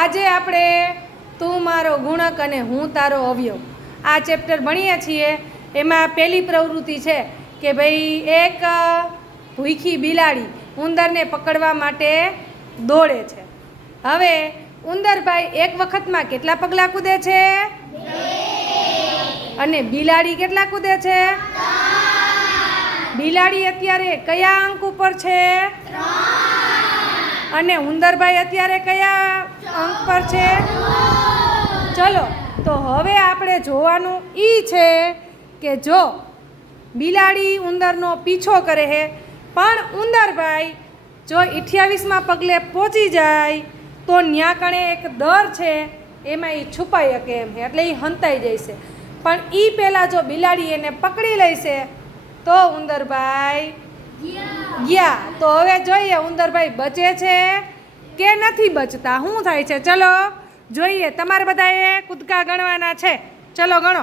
આજે આપણે તું મારો ગુણક અને હું તારો અવયવ આ ચેપ્ટર ભણીએ છીએ. એમાં પહેલી પ્રવૃત્તિ છે કે ભાઈ એક ભૂખી બિલાડી ઉંદરને પકડવા માટે દોડે છે. હવે ઉંદરભાઈ એક વખતમાં કેટલા પગલાં કૂદે છે? અને બિલાડી કેટલા કૂદે છે? બિલાડી અત્યારે કયા અંક ઉપર છે? અને ઉંદરભાઈ અત્યારે કયા અંક પર છે? ચલો તો હવે આપણે જોવાનું એ છે કે જો બિલાડી ઉંદરનો પીછો કરે છે પણ ઉંદરભાઈ જો 28માં પગલે પહોંચી જાય તો ન્યા કણે એક દર છે એમાં એ છુપાઈ શકે એમ છે, એટલે એ હંતાઈ જશે. પણ એ પહેલાં જો બિલાડી એને પકડી લેશે તો ઉંદરભાઈ ગયા. તો હવે જોઈએ ઉંદરભાઈ બચે છે કે નથી બચતા, શું થાય છે? ચલો જોઈએ. તમારે બધાએ કૂદકા ગણવાના છે. ચલો ગણો.